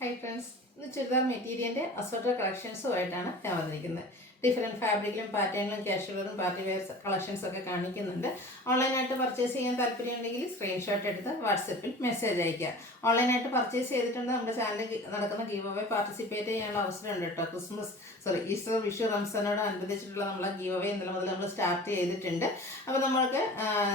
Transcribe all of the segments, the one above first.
Hi friends, this is chudar material assorted collections ആയിട്ടാണ് ഞാൻ വന്നിരിക്കുന്നത്. ഡിഫറെൻറ്റ് ഫാബ്രിക്കിലും പാറ്റേണിലും കാഷ്വലും പാർട്ടി വെയർ കളക്ഷൻസ് ഒക്കെ കാണിക്കുന്നുണ്ട്. ഓൺലൈനായിട്ട് പർച്ചേസ് ചെയ്യാൻ താല്പര്യമുണ്ടെങ്കിൽ സ്ക്രീൻഷോട്ട് എടുത്ത് വാട്സപ്പിൽ മെസ്സേജ് അയയ്ക്കുക. ഓൺലൈനായിട്ട് പർച്ചേസ് ചെയ്തിട്ടുണ്ട് നമ്മുടെ ചാനലിൽ നടക്കുന്ന ഗീവ് അവേ പാർട്ടിസിപ്പേറ്റ് ചെയ്യാനുള്ള അവസരമുണ്ട് കേട്ടോ. ഈസ്റ്റർ, വിഷു, റംസാനോട് അനുബന്ധിച്ചിട്ടുള്ള നമ്മളെ ഗീവ് അവേ ഇന്നലെ മുതൽ നമ്മൾ സ്റ്റാർട്ട് ചെയ്തിട്ടുണ്ട്. അപ്പോൾ നമ്മൾക്ക്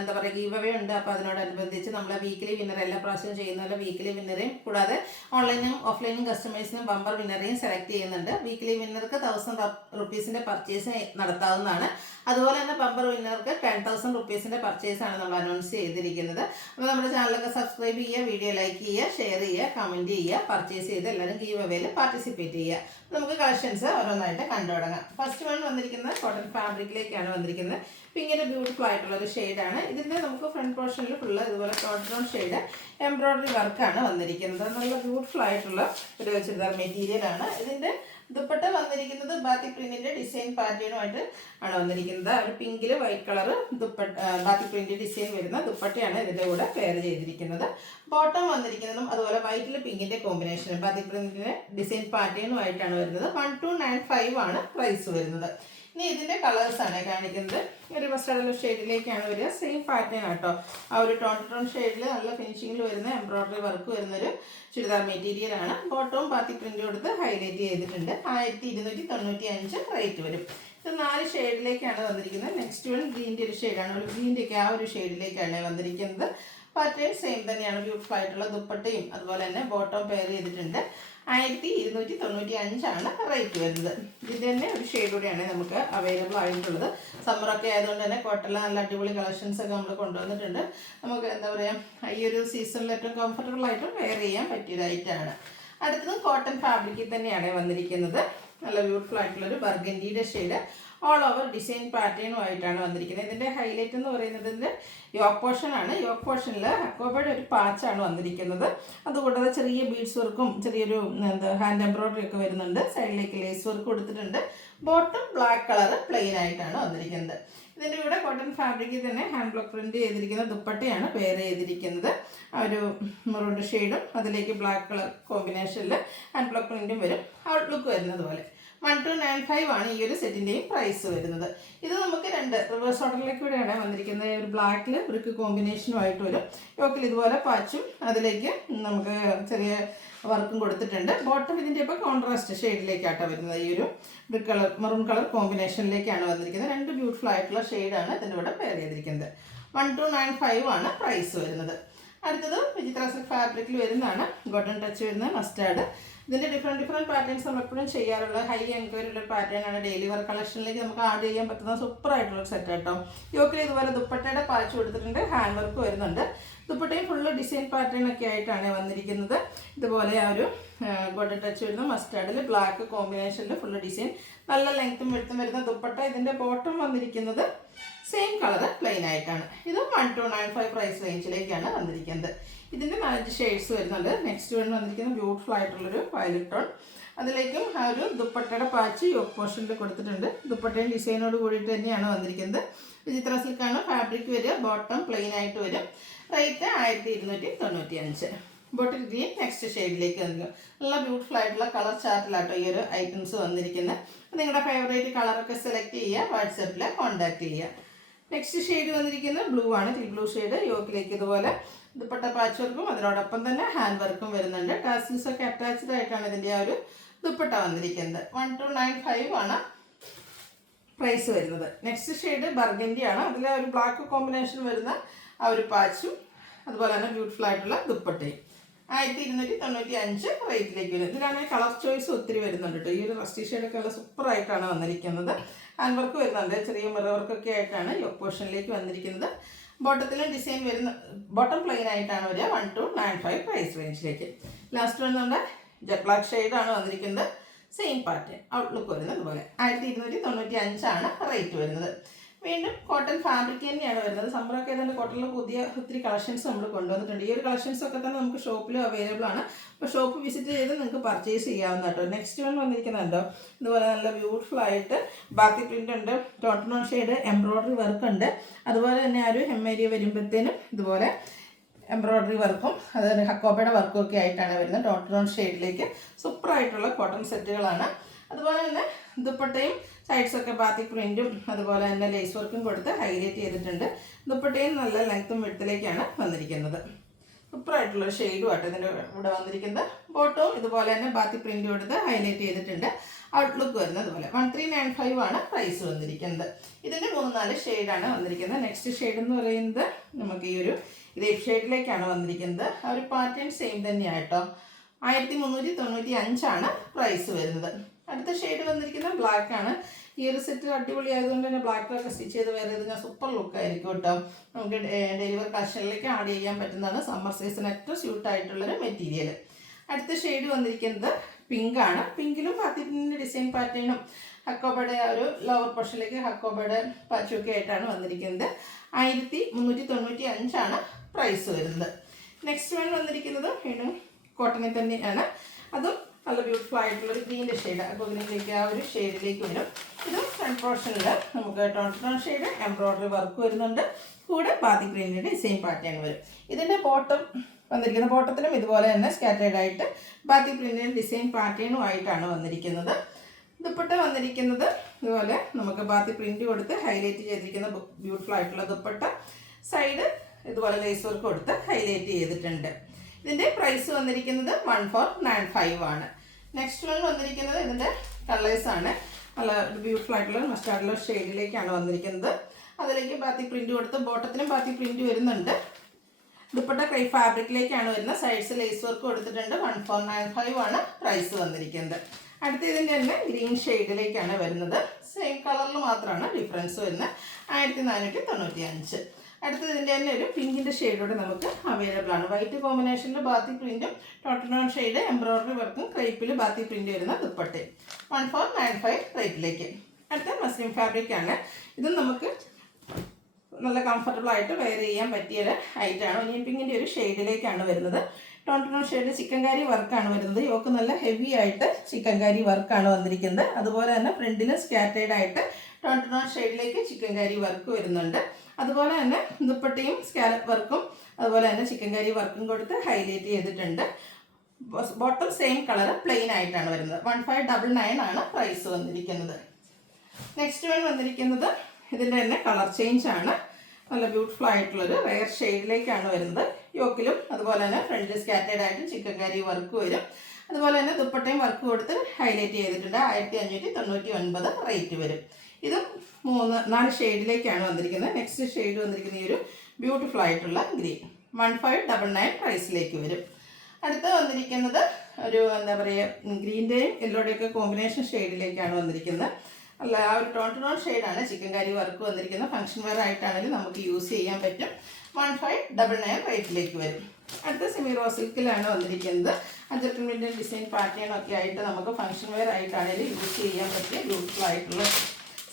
എന്താ പറയുക ഗീവ് അവേ ഉണ്ട്. അപ്പോൾ അതിനോടനുബന്ധിച്ച് നമ്മളെ വീക്കിലി വിന്നർ എല്ലാ പ്രാവശ്യവും ചെയ്യുന്ന പോലെ വീക്കിലി വിന്നറേയും കൂടാതെ ഓൺലൈനും ഓഫ്ലൈനും കസ്റ്റമേഴ്സിനും ബമ്പർ വിന്നറേയും സെലക്ട് ചെയ്യുന്നുണ്ട്. വീക്കിലി വിന്നർക്ക് 1000 റുപ്പീസിൻ്റെ പർച്ചേസ് നടത്താവുന്നതാണ്. അതുപോലെ തന്നെ ബമ്പർ വിന്നർക്ക് 10,000 റുപ്പീസിൻ്റെ പർച്ചേസാണ് നമ്മൾ അനൗൺസ് ചെയ്തിരിക്കുന്നത്. അപ്പോൾ നമ്മുടെ ചാനലൊക്കെ സബ്സ്ക്രൈബ് ചെയ്യുക, വീഡിയോ ലൈക്ക് ചെയ്യുക, ഷെയർ ചെയ്യുക, കമൻറ്റ് ചെയ്യുക, പർച്ചേസ് ചെയ്ത് എല്ലാവരും ഗീവ് അവേയിൽ പാർട്ടിസിപ്പേറ്റ് ചെയ്യുക. നമുക്ക് കളക്ഷൻസ് ഓരോന്നായിട്ട് കണ്ടു തുടങ്ങാം. ഫസ്റ്റ് വൺ വന്നിരിക്കുന്നത് കോട്ടൺ ഫാബ്രിക്കിലേക്കാണ് വന്നിരിക്കുന്നത്. പിങ്കിൻ്റെ ബ്യൂട്ടിഫുൾ ആയിട്ടുള്ളൊരു ഷെയ്ഡാണ്. ഇതിൻ്റെ നമുക്ക് ഫ്രണ്ട് പോർഷനിൽ ഫുള്ള് ഇതുപോലെ കോട്ടൺ ഷെയ്ഡ് എംബ്രോയ്ഡറി വർക്കാണ് വന്നിരിക്കുന്നത്. നല്ല ബ്യൂട്ടിഫുൾ ആയിട്ടുള്ള ഒരു ചുരിദാർ മെറ്റീരിയലാണ്. ഇതിൻ്റെ ദുപ്പട്ട വന്നിരിക്കുന്നത് ബാത്തിക് പ്രിന്റിന്റെ ഡിസൈൻ പാറ്റേണുമായിട്ട് ആണ് വന്നിരിക്കുന്നത്. ഒരു പിങ്കിൽ white colour batik print design വരുന്ന ദുപ്പട്ടയാണ് ഇതിൻ്റെ കൂടെ പെയർ ചെയ്തിരിക്കുന്നത്. ബോട്ടം വന്നിരിക്കുന്നതും അതുപോലെ വൈറ്റിൽ പിങ്കിന്റെ കോമ്പിനേഷൻ ബാത്തിക് പ്രിന്റിന്റെ ഡിസൈൻ പാറ്റേണുമായിട്ടാണ് വരുന്നത്. 1295 ആണ് പ്രൈസ് വരുന്നത്. ഇനി ഇതിൻ്റെ കളേഴ്സാണ് കാണിക്കുന്നത്. ഒരു മസ്റ്റാർഡ് ഷെയ്ഡിലേക്കാണ് വരിക. സെയിം പാറ്റേൺ ആട്ടോ. ആ ഒരു ടോൺ ഷെയ്ഡിൽ നല്ല ഫിനിഷിങ്ങിൽ വരുന്ന എംബ്രോയ്ഡറി വർക്ക് വരുന്നൊരു ചുരിദാർ മെറ്റീരിയലാണ്. ബോട്ടവും പാത്തി പ്രിൻ്റ് കൊടുത്ത് ഹൈലൈറ്റ് ചെയ്തിട്ടുണ്ട്. 1295 റേറ്റ് വരും. ഇത് 4 ഷെയ്ഡിലേക്കാണ് വന്നിരിക്കുന്നത്. നെക്സ്റ്റ് വൺ ഗ്രീൻ്റെ ഒരു ഷെയ്ഡാണ്. ഒരു ഗ്രീൻ്റെയൊക്കെ ആ ഒരു ഷെയ്ഡിലേക്കാണ് വന്നിരിക്കുന്നത്. പാറ്റേൺ സെയിം തന്നെയാണ്. ബ്യൂട്ടിഫുൾ ആയിട്ടുള്ള ദുപ്പട്ടയും അതുപോലെ തന്നെ ബോട്ടം പെയർ ചെയ്തിട്ടുണ്ട്. 1295 ആണ് റേറ്റ് വരുന്നത്. ഇതിൻ്റെ തന്നെ ഒരു ഷെയ്ഡ് കൂടെയാണ് നമുക്ക് അവൈലബിൾ ആയിട്ടുള്ളത്. സമ്മറൊക്കെ ആയതുകൊണ്ട് തന്നെ കോട്ടണിൽ നല്ല അടിപൊളി കളക്ഷൻസ് ഒക്കെ നമ്മൾ കൊണ്ടുവന്നിട്ടുണ്ട്. നമുക്ക് എന്താ പറയുക ഈ ഒരു സീസണിൽ ഏറ്റവും കംഫർട്ടബിൾ ആയിട്ടും വെയർ ചെയ്യാൻ പറ്റിയൊരു ഐറ്റമാണ്. അടുത്തത് കോട്ടൺ ഫാബ്രിക്കിൽ തന്നെയാണ് വന്നിരിക്കുന്നത്. നല്ല ബ്യൂട്ടിഫുൾ ആയിട്ടുള്ളൊരു ബർഗൻഡിയുടെ ഷെയ്ഡ് ഓൾ ഓവർ ഡിസൈൻ പാറ്റേണുമായിട്ടാണ് വന്നിരിക്കുന്നത്. ഇതിൻ്റെ ഹൈലൈറ്റ് എന്ന് പറയുന്നത് ഇതിൻ്റെ യോക്ക് പോർഷനാണ്. യോക്ക് പോർഷനിൽ അക്കോബയുടെ ഒരു പാച്ചാണ് വന്നിരിക്കുന്നത്. അതുകൂടാതെ ചെറിയ ബീഡ്സ് വർക്കും ചെറിയൊരു ഹാൻഡ് എംബ്രോയ്ഡറി ഒക്കെ വരുന്നുണ്ട്. സൈഡിലേക്ക് ലേസ് വർക്ക് കൊടുത്തിട്ടുണ്ട്. ബോട്ടം ബ്ലാക്ക് കളർ പ്ലെയിൻ ആയിട്ടാണ് വന്നിരിക്കുന്നത്. ഇതിൻ്റെ കൂടെ കോട്ടൺ ഫാബ്രിക്കിൽ തന്നെ ഹാൻഡ് ബ്ലോക്ക് പ്രിന്റ് ചെയ്തിരിക്കുന്ന ദുപ്പട്ടയാണ് പെയർ ചെയ്തിരിക്കുന്നത്. ആ ഒരു മെറൂൺ ഷെയ്ഡും അതിലേക്ക് ബ്ലാക്ക് കളർ കോമ്പിനേഷനിൽ ഹാൻഡ് ബ്ലോക്ക് പ്രിന്റും വരും. ഔട്ട്ലുക്ക് വരുന്നത് പോലെ 1295 ആണ് ഈ ഒരു സെറ്റിൻ്റെയും പ്രൈസ് വരുന്നത്. ഇത് നമുക്ക് രണ്ട് റിവേഴ്സ് ഓർഡറിലേക്ക് കൂടെയാണ് വന്നിരിക്കുന്നത്. ഒരു ബ്ലാക്കിൽ ബ്രിക്ക് കോമ്പിനേഷനുമായിട്ട് വരും. യോക്കിൽ ഇതുപോലെ പാച്ചും അതിലേക്ക് നമുക്ക് ചെറിയ വർക്കും കൊടുത്തിട്ടുണ്ട്. ബോട്ടം ഇതിൻ്റെ ഇപ്പോൾ കോൺട്രാസ്റ്റ് ഷെയ്ഡിലേക്കാട്ടോ വരുന്നത്. ഈ ഒരു ബ്രിക്ക് കളർ മെറൂൺ കളർ കോമ്പിനേഷനിലേക്കാണ് വന്നിരിക്കുന്നത്. രണ്ട് ബ്യൂട്ടിഫുൾ ആയിട്ടുള്ള ഷെയ്ഡാണ് ഇതിൻ്റെ കൂടെ പെയർ ചെയ്തിരിക്കുന്നത്. 1295 ആണ് പ്രൈസ് വരുന്നത്. അടുത്തത് വിചിത്ര സിൽക്ക് ഫാബ്രിക്കിൽ വരുന്നതാണ്. ഗോൾഡൻ ടച്ച് വരുന്ന മസ്റ്റാർഡ്. ഇതിൻ്റെ ഡിഫറെൻറ്റ് പാറ്റേൺസ് നമ്മൾ എപ്പോഴും ചെയ്യാറുള്ള ഹൈ എൻക്വയറി ഉള്ള പാറ്റേൺ ആണ്. ഡെയിലി വർക്ക് കളക്ഷനിലേക്ക് നമുക്ക് ആഡ് ചെയ്യാൻ പറ്റുന്ന സൂപ്പറായിട്ടുള്ള സെറ്റ് കേട്ടോ. യോക്കിൽ ഇതുപോലെ ദുപ്പട്ടയുടെ പാച്ച് കൊടുത്തിട്ടുണ്ട്. ഹാൻഡ് വർക്ക് വരുന്നുണ്ട്. ദുപ്പട്ടയും ഫുള്ള് ഡിസൈൻ പാറ്റേൺ ഒക്കെ ആയിട്ടാണ് വന്നിരിക്കുന്നത്. ഇതുപോലെ ആ ഒരു ഗോൾഡൻ ടച്ച് വരുന്ന മസ്റ്റാർഡിൽ ബ്ലാക്ക് കോമ്പിനേഷനിൽ ഫുള്ള് ഡിസൈൻ നല്ല ലെങ്ത്തും വെടുത്തും വരുന്ന ദുപ്പട്ട. ഇതിൻ്റെ ബോട്ടം വന്നിരിക്കുന്നത് സെയിം കളർ പ്ലെയിൻ ആയിട്ടാണ്. ഇത് 1295 പ്രൈസ് റേഞ്ചിലേക്കാണ് വന്നിരിക്കുന്നത്. ഇതിൻ്റെ 5 ഷെയ്ഡ്സ് വരുന്നുണ്ട്. നെക്സ്റ്റ് വൺ വന്നിരിക്കുന്നത് ബ്യൂട്ടിഫുൾ ആയിട്ടുള്ളൊരു വയലറ്റ് ടോൺ. അതിലേക്കും ആ ഒരു ദുപ്പട്ടയുടെ പാച്ച് യോക്ക് പോർഷനിൽ കൊടുത്തിട്ടുണ്ട്. ദുപ്പട്ടയും ഡിസൈനോട് കൂടിയിട്ട് തന്നെയാണ് വന്നിരിക്കുന്നത്. വിചിത്ര സിൽക്കാണ് ഫാബ്രിക് വരിക. ബോട്ടം പ്ലെയിൻ ആയിട്ട് വരും. റേറ്റ് 1295. ബോട്ടിൽ ഗ്രീൻ നെക്സ്റ്റ് ഷെയ്ഡിലേക്ക് വന്നിരിക്കും. നല്ല ബ്യൂട്ടിഫുൾ ആയിട്ടുള്ള കളർ ചാർട്ടിലാട്ടോ ഈ ഒരു ഐറ്റംസ് വന്നിരിക്കുന്നത്. നിങ്ങളുടെ ഫേവറേറ്റ് കളറൊക്കെ സെലക്ട് ചെയ്യുക, വാട്സാപ്പിൽ കോൺടാക്ട് ചെയ്യുക. നെക്സ്റ്റ് ഷെയ്ഡ് വന്നിരിക്കുന്നത് ബ്ലൂ ആണ്. ടീ ബ്ലൂ ഷെയ്ഡ്. യോക്കിലേക്ക് ഇതുപോലെ ദുപ്പട്ട പാച്ച് വർക്കും അതിനോടൊപ്പം തന്നെ ഹാൻഡ് വർക്കും വരുന്നുണ്ട്. ടാസിൽസ് ഒക്കെ അറ്റാച്ച്ഡ് ആയിട്ടാണ് ഇതിൻ്റെ ആ ഒരു ദുപ്പട്ട വന്നിരിക്കുന്നത്. 1295 ആണ് പ്രൈസ് വരുന്നത്. നെക്സ്റ്റ് ഷെയ്ഡ് ബർഗൻഡി ആണ്. അതിൽ ഒരു ബ്ലാക്ക് കോമ്പിനേഷൻ വരുന്ന ആ ഒരു പാച്ചും അതുപോലെ തന്നെ ബ്യൂട്ടിഫുൾ ആയിട്ടുള്ള ദുപ്പട്ടയും 1295 റേറ്റിലേക്ക് വരും. ഇതിലാണെങ്കിൽ കളർ ചോയ്സ് ഒത്തിരി വരുന്നുണ്ട് കേട്ടോ. ഈ ഒരു റസ്റ്റി ഷെയ്ഡൊക്കെ നല്ല സൂപ്പറായിട്ടാണ് വന്നിരിക്കുന്നത്. ഹാൻഡ് വർക്ക് വരുന്നുണ്ട്. ചെറിയ മിറർ വർക്കൊക്കെ ആയിട്ടാണ് യോക്ക് പോർഷനിലേക്ക് വന്നിരിക്കുന്നത്. ബോട്ടത്തിലും ഡിസൈൻ വരുന്ന ബോട്ടം പ്ലെയിൻ ആയിട്ടാണ് വരിക. 1295 പ്രൈസ് റേഞ്ചിലേക്ക്. ലാസ്റ്റ് വന്നുകൊണ്ട് ജെറ്റ് ബ്ലാക്ക് ഷെയ്ഡാണ് വന്നിരിക്കുന്നത്. സെയിം പാറ്റേൺ ഔട്ട്ലുക്ക് വരുന്നത് അതുപോലെ 1295 ആണ് റേറ്റ് വരുന്നത്. വീണ്ടും കോട്ടൺ ഫാബ്രിക് തന്നെയാണ് വരുന്നത്. സമ്മറൊക്കെ ആയതുകൊണ്ട് കോട്ടണിൽ പുതിയ ഒത്തിരി കളക്ഷൻസ് നമ്മൾ കൊണ്ടുവന്നിട്ടുണ്ട്. ഈ ഒരു കളക്ഷൻസൊക്കെ തന്നെ നമുക്ക് ഷോപ്പിലും അവൈലബിൾ ആണ്. അപ്പോൾ ഷോപ്പ് വിസിറ്റ് ചെയ്ത് നിങ്ങൾക്ക് പർച്ചേസ് ചെയ്യാവുന്ന കേട്ടോ. നെക്സ്റ്റ് വൺ വന്നിരിക്കുന്നുണ്ടോ ഇതുപോലെ നല്ല ബ്യൂട്ടിഫുൾ ആയിട്ട് ബാത്തി പ്രിൻ്റ് ഉണ്ട്. ടോട്ടൺ ഷെയ്ഡ് എംബ്രോയ്ഡറി വർക്ക് ഉണ്ട്. അതുപോലെ തന്നെ ആ ഒരു ഹെമ്മേരിയ വരുമ്പോഴത്തേനും ഇതുപോലെ എംബ്രോയ്ഡറി വർക്കും അതുപോലെ ഹക്കോബയുടെ വർക്കും ഒക്കെ ആയിട്ടാണ് വരുന്നത്. ഡോട്ട് ഷെയ്ഡിലേക്ക് സൂപ്പറായിട്ടുള്ള കോട്ടൺ സെറ്റുകളാണ്. അതുപോലെ തന്നെ ദുപ്പട്ടയും സൈഡ്സൊക്കെ ബാത്തിക് പ്രിൻറ്റും അതുപോലെ തന്നെ ലേസ് വർക്കും കൊടുത്ത് ഹൈലൈറ്റ് ചെയ്തിട്ടുണ്ട്. ദുപ്പട്ടയും നല്ല ലെങ്ത്തും വിഡ്ത്തിലേക്കാണ് വന്നിരിക്കുന്നത്. സൂപ്പറായിട്ടുള്ളൊരു ഷെയ്ഡുമായിട്ട് ഇതിൻ്റെ ഇവിടെ വന്നിരിക്കുന്നത്. ബോട്ടവും ഇതുപോലെ തന്നെ ബാത്തിക് പ്രിൻറ്റ് കൊടുത്ത് ഹൈലൈറ്റ് ചെയ്തിട്ടുണ്ട്. ഔട്ട്ലുക്ക് വരുന്നത് അതുപോലെ 1395 ആണ് പ്രൈസ് വന്നിരിക്കുന്നത്. ഇതിൻ്റെ 3-4 ഷെയ്ഡാണ് വന്നിരിക്കുന്നത്. നെക്സ്റ്റ് ഷെയ്ഡ് എന്ന് പറയുന്നത് നമുക്ക് ഈ ഒരു ഗ്രേപ്പ് ഷെയ്ഡിലേക്കാണ് വന്നിരിക്കുന്നത്. ആ ഒരു പാറ്റേൺ സെയിം തന്നെയാണ് കേട്ടോ. 1395 പ്രൈസ് വരുന്നത്. അടുത്ത ഷെയ്ഡ് വന്നിരിക്കുന്നത് ബ്ലാക്ക് ആണ്. ഈ ഒരു സെറ്റ് അടിപൊളി ആയതുകൊണ്ട് തന്നെ ബ്ലാക്കൊക്കെ സ്റ്റിച്ച് ചെയ്ത് വേറെ ചെയ്ത് സൂപ്പർ ലുക്കായിരിക്കും കേട്ടോ. നമുക്ക് ഡെലിവറി കളക്ഷനിലേക്ക് ആഡ് ചെയ്യാൻ പറ്റുന്നതാണ്. സമ്മർ സീസൺ ഏറ്റവും സ്യൂട്ടായിട്ടുള്ളൊരു മെറ്റീരിയൽ. അടുത്ത ഷെയ്ഡ് വന്നിരിക്കുന്നത് പിങ്ക് ആണ്. പിങ്കിലും പാത്തിപ്പിൻ്റെ ഡിസൈൻ പാറ്റേണും ഹക്കോബയുടെ ഒരു ലോവർ പോർഷനിലേക്ക് ഹക്കോബയുടെ പാച്ചൊക്കെ ആയിട്ടാണ് വന്നിരിക്കുന്നത്. 1395 പ്രൈസ് വരുന്നത്. നെക്സ്റ്റ് വൺ വന്നിരിക്കുന്നത് വീണ്ടും കോട്ടണിൽ തന്നെയാണ്. അതും നല്ല ബ്യൂട്ടിഫുൾ ആയിട്ടുള്ളൊരു ഗ്രീൻ്റെ ഷെയ്ഡ്. അപ്പോൾ ഗ്രീനിലേക്ക് ആ ഒരു ഷെയ്ഡിലേക്ക് വരും. ഇത് ഫ്രണ്ട് പോർഷനിൽ നമുക്ക് ടോൺ ഷെയ്ഡ് എംബ്രോയ്ഡറി വർക്ക് വരുന്നുണ്ട്. കൂടെ ബാത്തി ഗ്രീനിൻ്റെ ഡിസൈൻ പാറ്റേൺ വരും. ഇതിൻ്റെ ബോട്ടം വന്നിരിക്കുന്നത് ബോട്ടത്തിലും ഇതുപോലെ തന്നെ സ്കാറ്റേഡ് ആയിട്ട് ബാത്തി പ്രിന്റിൻ്റെ ഡിസൈൻ പാറ്റേണും ആയിട്ടാണ് വന്നിരിക്കുന്നത്. ദുപ്പട്ട വന്നിരിക്കുന്നത് ഇതുപോലെ നമുക്ക് ബാത്തി പ്രിന്റ് കൊടുത്ത് ഹൈലൈറ്റ് ചെയ്തിരിക്കുന്ന ബ്യൂട്ടിഫുൾ ആയിട്ടുള്ള ദുപ്പട്ട. സൈഡ് ഇതുപോലെ ലേസ് വർക്ക് കൊടുത്ത് ഹൈലൈറ്റ് ചെയ്തിട്ടുണ്ട്. ഇതിൻ്റെ പ്രൈസ് വന്നിരിക്കുന്നത് 1495 ആണ്. നെക്സ്റ്റ് വൺ വന്നിരിക്കുന്നത് ഇതിൻ്റെ കളേഴ്സാണ്. നല്ല ബ്യൂട്ടിഫുൾ ആയിട്ടുള്ള മസ്റ്റാർഡുള്ള ഷെയ്ഡിലേക്കാണ് വന്നിരിക്കുന്നത്. അതിലേക്ക് ബാത്തി പ്രിന്റ് കൊടുത്ത് ബോട്ടത്തിലും ബാത്തി പ്രിന്റ് വരുന്നുണ്ട്. ദുപ്പട്ട ക്രൈ ഫാബ്രിക്കിലേക്കാണ് വരുന്നത്. സൈഡ്സ് ലേസ് വർക്ക് കൊടുത്തിട്ടുണ്ട്. 1495 ആണ് പ്രൈസ് വന്നിരിക്കുന്നത്. അടുത്ത ഇതിൻ്റെ തന്നെ ഗ്രീൻ ഷെയ്ഡിലേക്കാണ് വരുന്നത്. സെയിം കളറിൽ മാത്രമാണ് ഡിഫറൻസ് വരുന്നത്. 1495. അടുത്തത് ഇതിൻ്റെ തന്നെ ഒരു പിങ്കിൻ്റെ ഷെയ്ഡോടെ നമുക്ക് അവൈലബിൾ ആണ്. വൈറ്റ് കോമ്പിനേഷനിൽ ബാത്തി പ്രിൻറ്റും ടോട്ടൺ ഷെയ്ഡ് എംബ്രോയ്ഡറി വർക്കും ക്രൈപ്പിൽ ബാത്തി പ്രിൻറ്റ് വരുന്ന ദുപ്പട്ടയും 1495 റേറ്റിലേക്ക്. അടുത്ത മസ്ലിം ഫാബ്രിക്കാണ്. ഇതും നമുക്ക് നല്ല കംഫർട്ടബിൾ ആയിട്ട് വെയർ ചെയ്യാൻ പറ്റിയ ഐറ്റാണ്. ഒനിയൻ പിങ്കിൻ്റെ ഒരു ഷെയ്ഡിലേക്കാണ് വരുന്നത്. ടോൺ ഷെയ്ഡ് ചിക്കൻകാരി വർക്കാണ് വരുന്നത്. യോക്ക് നല്ല ഹെവി ആയിട്ട് ചിക്കൻകാരി വർക്കാണ് വന്നിരിക്കുന്നത്. അതുപോലെ തന്നെ ഫ്രണ്ടിലും സ്കാറ്റേഡ് ആയിട്ട് ടോൺ ഷെയ്ഡിലേക്ക് ചിക്കൻകാരി വർക്ക് വരുന്നുണ്ട്. അതുപോലെ തന്നെ ദുപ്പട്ടയും സ്കാലപ്പ് വർക്കും അതുപോലെ തന്നെ ചിക്കൻകാരി വർക്കും കൊടുത്ത് ഹൈലൈറ്റ് ചെയ്തിട്ടുണ്ട്. ബോട്ടം സെയിം കളർ പ്ലെയിൻ ആയിട്ടാണ് വരുന്നത്. 1599 ആണ് പ്രൈസ് വന്നിരിക്കുന്നത്. നെക്സ്റ്റ് വൺ വന്നിരിക്കുന്നത് ഇതിൻ്റെ തന്നെ കളർ ചേഞ്ച് ആണ്. നല്ല ബ്യൂട്ടിഫുൾ ആയിട്ടുള്ളൊരു റെയർ ഷെയ്ഡിലേക്കാണ് വരുന്നത്. യോക്കിലും അതുപോലെ തന്നെ ഫ്രണ്ട് സ്കാറ്റേഡ് ആയിട്ട് ചിക്കൻകാരി വർക്ക് വരും. അതുപോലെ തന്നെ ദുപ്പട്ടയും വർക്ക് കൊടുത്ത് ഹൈലൈറ്റ് ചെയ്തിട്ടുണ്ട്. 1599 റേറ്റ് വരും. ഇതും 3-4 ഷെയ്ഡിലേക്കാണ് വന്നിരിക്കുന്നത്. നെക്സ്റ്റ് ഷെയ്ഡ് വന്നിരിക്കുന്ന ഈ ഒരു ബ്യൂട്ടിഫുൾ ആയിട്ടുള്ള ഗ്രീൻ 1599 പ്രൈസിലേക്ക് വരും. അടുത്ത് വന്നിരിക്കുന്നത് ഒരു എന്താ പറയുക ഗ്രീൻ്റെയും യെല്ലോയുടെയൊക്കെ കോമ്പിനേഷൻ ഷെയ്ഡിലേക്കാണ് വന്നിരിക്കുന്നത്. അല്ല ആ ഒരു ടോൺ ഷെയ്ഡാണ് ചിക്കൻകാരി വർക്ക് വന്നിരിക്കുന്നത്. ഫംഗ്ഷൻ വെയർ ആയിട്ടാണെങ്കിലും നമുക്ക് യൂസ് ചെയ്യാൻ പറ്റും. 1599 റേറ്റിലേക്ക് വരും. അടുത്ത സെമി റോസ് സിൽക്കിലാണ് വന്നിരിക്കുന്നത്. അജർക്കിൻ്റെ ഡിസൈൻ പാറ്റേണൊക്കെ ആയിട്ട് നമുക്ക് ഫംഗ്ഷൻ വെയർ ആയിട്ടാണെങ്കിലും യൂസ് ചെയ്യാൻ പറ്റിയ ബ്യൂട്ടിഫുൾ ആയിട്ടുള്ള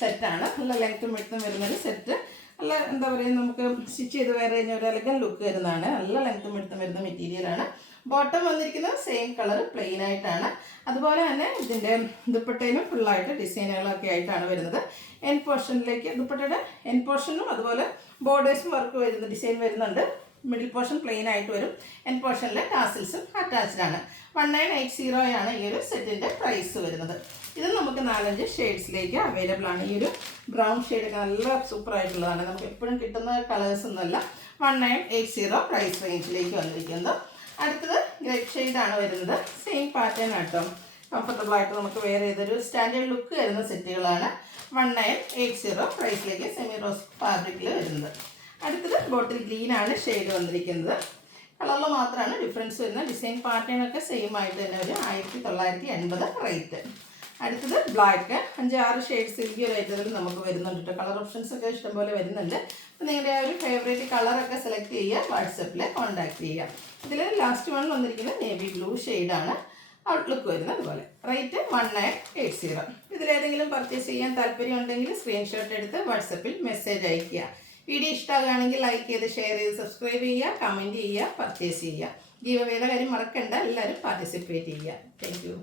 സെറ്റാണ്. നല്ല ലെങ്ത്തും വെട്ടും വരുന്നൊരു സെറ്റ്. നല്ല എന്താ പറയുക നമുക്ക് സ്റ്റിച്ച് ചെയ്ത് വേറെ കഴിഞ്ഞാൽ ഒരു എലഗൻ ലുക്ക് വരുന്നതാണ്. നല്ല ലെങ്ത്തും വെട്ടും വരുന്ന മെറ്റീരിയലാണ്. ബോട്ടം വന്നിരിക്കുന്നത് സെയിം കളർ പ്ലെയിൻ ആയിട്ടാണ്. അതുപോലെ തന്നെ ഇതിൻ്റെ ദുപ്പട്ടയിലും ഫുള്ളായിട്ട് ഡിസൈനുകളൊക്കെ ആയിട്ടാണ് വരുന്നത്. എൻ പോർഷനിലേക്ക് ദുപ്പട്ടയുടെ എൻ പോർഷനും അതുപോലെ ബോർഡേഴ്സും വർക്ക് വരുന്ന ഡിസൈൻ വരുന്നുണ്ട്. മിഡിൽ പോർഷൻ പ്ലെയിൻ ആയിട്ട് വരും. എൻ പോർഷനിൽ ടാസിൽസും അറ്റാച്ച്ഡ് ആണ്. 1980 ആണ് ഈ ഒരു സെറ്റിൻ്റെ പ്രൈസ് വരുന്നത്. ഇത് നമുക്ക് 4-5 ഷെയ്ഡ്സിലേക്ക് അവൈലബിൾ ആണ്. ഈ ഒരു ബ്രൗൺ ഷെയ്ഡൊക്കെ നല്ല സൂപ്പർ ആയിട്ടുള്ളതാണ്. നമുക്ക് എപ്പോഴും കിട്ടുന്ന കളേഴ്സ് ഒന്നുമല്ല. 1980 പ്രൈസ് റേഞ്ചിലേക്ക് വന്നിരിക്കുന്നത്. അടുത്തത് ഗ്രേപ്പ് ഷെയ്ഡാണ് വരുന്നത്. സെയിം പാറ്റേൺ ആട്ടോ. കംഫർട്ടബിൾ ആയിട്ട് നമുക്ക് വേറെ ഏതൊരു സ്റ്റാൻഡേർഡ് ലുക്ക് വരുന്ന സെറ്റുകളാണ്. 1980 പ്രൈസിലേക്ക് സെമി റോസ് ഫാബ്രിക്കിൽ വരുന്നത്. അടുത്തത് ബോട്ടിൽ ഗ്രീൻ ആണ് ഷെയ്ഡ് വന്നിരിക്കുന്നത്. കളറിൽ മാത്രമാണ് ഡിഫറൻസ് വരുന്നത്. ഡിസൈൻ പാറ്റേൺ ഒക്കെ സെയിം ആയിട്ട് തന്നെ ഒരു 1980 റേറ്റ്. അടുത്തത് ബ്ലാക്ക് 5-6 ഷെയ്ഡ്സ് ഈ ഒരു ഐറ്റത്തിൽ നമുക്ക് വരുന്നുണ്ട് കേട്ടോ. കളർ ഓപ്ഷൻസ് ഒക്കെ ഇഷ്ടംപോലെ വരുന്നുണ്ട്. അപ്പോൾ നിങ്ങളുടെ ആ ഒരു ഫേവറേറ്റ് കളറൊക്കെ സെലക്ട് ചെയ്യുക. വാട്സപ്പിൽ കോൺടാക്ട് ചെയ്യുക. ഇതിൽ ലാസ്റ്റ് വൺ വന്നിരിക്കുന്നത് നേവി ബ്ലൂ ഷെയ്ഡാണ്. ഔട്ട്ലുക്ക് വരുന്നത് അതുപോലെ. റേറ്റ് 1980. ഇതിലേതെങ്കിലും പർച്ചേസ് ചെയ്യാൻ താല്പര്യം ഉണ്ടെങ്കിൽ സ്ക്രീൻഷോട്ട് എടുത്ത് വാട്സപ്പിൽ മെസ്സേജ് അയയ്ക്കുക. വീഡിയോ ഇഷ്ടമാകുകയാണെങ്കിൽ ലൈക്ക് ചെയ്ത് ഷെയർ ചെയ്ത് സബ്സ്ക്രൈബ് ചെയ്യുക, കമൻറ്റ് ചെയ്യുക, പർച്ചേസ് ചെയ്യുക. ഗീവ് അവേയുടെ കാര്യം മറക്കണ്ട. എല്ലാവരും പാർട്ടിസിപ്പേറ്റ് ചെയ്യുക. Thank you.